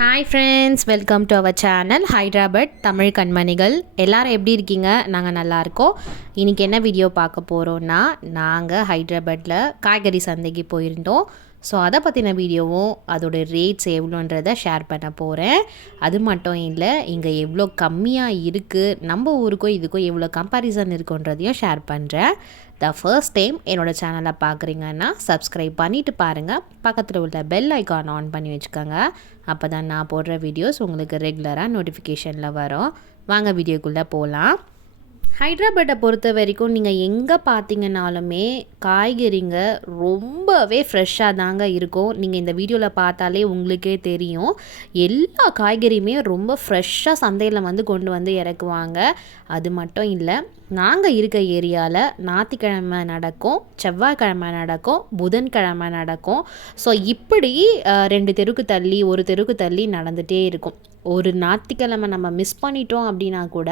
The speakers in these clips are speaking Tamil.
Hi friends welcome to our channel Hyderabad Tamil கண்மணிகள் எல்லோரும் எப்படி இருக்கீங்க? நாங்கள் நல்லாயிருக்கோம் இன்றைக்கி என்ன வீடியோ பார்க்க போகிறோன்னா நாங்கள் ஹைதராபாத்தில் காய்கறி சந்தைக்கு போயிருந்தோம். ஸோ அதை பற்றின வீடியோவும் அதோடய ரேட்ஸ் எவ்வளோன்றதை ஷேர் பண்ண போகிறேன் அது மட்டும் இல்லை இங்கே எவ்வளோ கம்மியாக இருக்குது நம்ம ஊருக்கும் இதுக்கும் எவ்வளோ கம்பேரிசன் இருக்குன்றதையும் ஷேர் பண்ணுறேன் த ஃபர்ஸ்ட் டைம் என்னோடய சேனலை பார்க்குறீங்கன்னா சப்ஸ்கிரைப் பண்ணிவிட்டு பாருங்கள் பக்கத்தில் உள்ள பெல் ஐக்கான் ஆன் பண்ணி வச்சுக்கோங்க. அப்போ தான் நான் போடுற வீடியோஸ் உங்களுக்கு ரெகுலராக நோட்டிஃபிகேஷனில் வரும். வாங்க வீடியோக்குள்ளே போகலாம் ஹைட்ராபேட்டை பொறுத்த வரைக்கும் நீங்கள் எங்கே பார்த்தீங்கனாலுமே காய்கறிங்க ரொம்பவே ஃப்ரெஷ்ஷாக தாங்க இருக்கும். நீங்கள் இந்த வீடியோவில் பார்த்தாலே உங்களுக்கே தெரியும். எல்லா காய்கறியுமே ரொம்ப ஃப்ரெஷ்ஷாக சந்தையில் வந்து கொண்டு வந்து இறக்குவாங்க. அது மட்டும் இல்லை நாங்கள் இருக்க ஏரியாவில் ஞாயிற்றுக்கிழமை நடக்கும் செவ்வாய்க்கிழமை நடக்கும் புதன்கிழமை நடக்கும். ஸோ இப்படி ரெண்டு தெருக்கு தள்ளி ஒரு தெருக்கு தள்ளி நடந்துகிட்டே இருக்கும். ஒரு ஞாயிற்றுக்கிழமை நம்ம மிஸ் பண்ணிட்டோம் அப்படின்னா கூட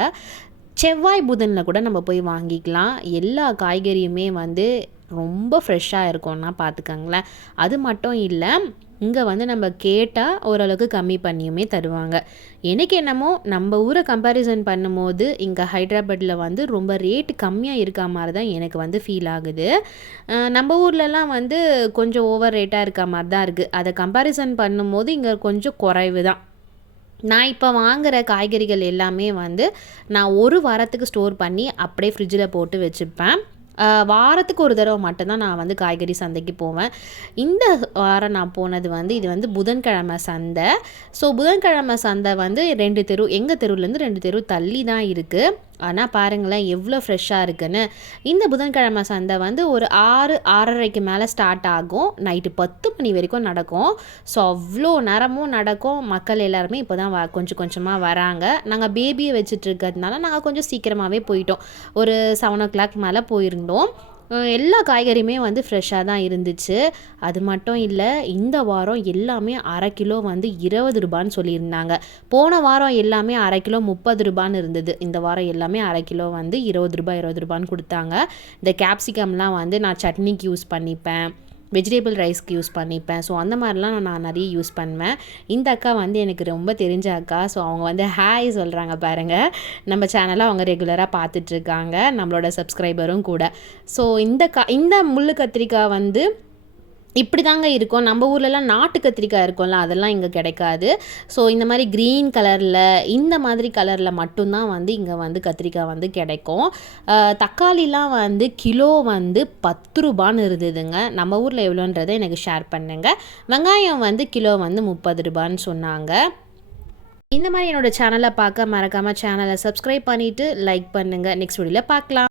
செவ்வாய் புதனில் கூட நம்ம போய் வாங்கிக்கலாம். எல்லா காய்கறியுமே வந்து ரொம்ப ஃப்ரெஷ்ஷாக இருக்கும்னா பார்த்துக்கங்களேன் அது மட்டும் இல்லை இங்கே வந்து நம்ம கேட்டால் ஓரளவுக்கு கம்மி பண்ணியுமே தருவாங்க. எனக்கு என்னமோ நம்ம ஊரை கம்பேரிசன் பண்ணும்போது இங்கே ஹைதராபாத்தில் வந்து ரொம்ப ரேட் கம்மியாக இருக்க மாதிரி தான் எனக்கு வந்து ஃபீல் ஆகுது. நம்ம ஊர்லலாம் வந்து கொஞ்சம் ஓவர் ரேட்டாக இருக்க மாதிரி தான் இருக்குது அதை கம்பேரிசன் பண்ணும்போது இங்கே கொஞ்சம் குறைவு தான். நான் இப்போ வாங்குகிற காய்கறிகள் எல்லாமே வந்து நான் ஒரு வாரத்துக்கு ஸ்டோர் பண்ணி அப்படியே ஃப்ரிட்ஜில் போட்டு வச்சுப்பேன். வாரத்துக்கு ஒரு தடவை மட்டும்தான் நான் வந்து காய்கறி சந்தைக்கு போவேன். இந்த வாரம் நான் போனது வந்து இது வந்து புதன்கிழமை சந்தை. ஸோ புதன்கிழமை சந்தை வந்து ரெண்டு தெரு எங்கள் தெருவுலேருந்து ரெண்டு தெரு தள்ளி தான் இருக்குது ஆனால் பாருங்களேன் எவ்வளோ ஃப்ரெஷ்ஷாக இருக்குன்னு. இந்த புதன்கிழமை சந்தை வந்து ஒரு ஆறு ஆறரைக்கு மேலே ஸ்டார்ட் ஆகும். நைட்டு பத்து மணி வரைக்கும் நடக்கும். ஸோ அவ்வளோ நேரமும் நடக்கும். மக்கள் எல்லாருமே இப்போ தான் வ கொஞ்சம் கொஞ்சமாக வராங்க. நாங்கள் பேபியை வச்சுட்டு இருக்கிறதுனால நாங்கள் கொஞ்சம் சீக்கிரமாகவே போயிட்டோம். ஒரு செவன் ஓ கிளாக் மேலே போயிருந்தோம். எல்லா காய்கறியுமே வந்து ஃப்ரெஷ்ஷாக தான் இருந்துச்சு. அது மட்டும் இல்லை இந்த வாரம் எல்லாமே அரை கிலோ வந்து இருபது ரூபான்னு சொல்லியிருந்தாங்க. போன வாரம் எல்லாமே அரை கிலோ முப்பது ரூபான்னு இருந்தது. இந்த வாரம் எல்லாமே அரை கிலோ வந்து இருபது ரூபாய் இருபது ரூபான்னு கொடுத்தாங்க. இந்த கேப்சிகம்லாம் வந்து நான் சட்னிக்கு யூஸ் பண்ணிப்பேன். வெஜிடபிள் ரைஸ்க்கு யூஸ் பண்ணிப்பேன். ஸோ அந்த மாதிரிலாம் நான் நிறைய யூஸ் பண்ணுவேன். இந்த அக்கா வந்து எனக்கு ரொம்ப தெரிஞ்ச அக்கா. ஸோ அவங்க வந்து ஹாய் சொல்கிறாங்க பாருங்கள் நம்ம சேனலை அவங்க ரெகுலராக பார்த்துட்ருக்காங்க நம்மளோட சப்ஸ்கிரைபரும் கூட. ஸோ இந்த கா இந்த முள்ளு கத்திரிக்காய் வந்து இப்படி தாங்க இருக்கும். நம்ம ஊர்லலாம் நாட்டு கத்திரிக்காய் இருக்கும்ல அதெல்லாம் இங்கே கிடைக்காது. ஸோ இந்த மாதிரி க்ரீன் கலரில் இந்த மாதிரி கலரில் மட்டும்தான் வந்து இங்கே வந்து கத்திரிக்காய் வந்து கிடைக்கும். தக்காளிலாம் வந்து கிலோ வந்து பத்து ரூபான்னு இருந்ததுங்க. நம்ம ஊரில் எவ்வளோன்றதை எனக்கு ஷேர் பண்ணுங்க. வெங்காயம் வந்து கிலோ வந்து முப்பது ரூபான்னு சொன்னாங்க. இந்த மாதிரி என்னோடய சேனலை பார்க்க மறக்காமல் சேனலை சப்ஸ்கிரைப் பண்ணிவிட்டு லைக் பண்ணுங்கள் நெக்ஸ்ட் வீடியோவில் பார்க்கலாம்.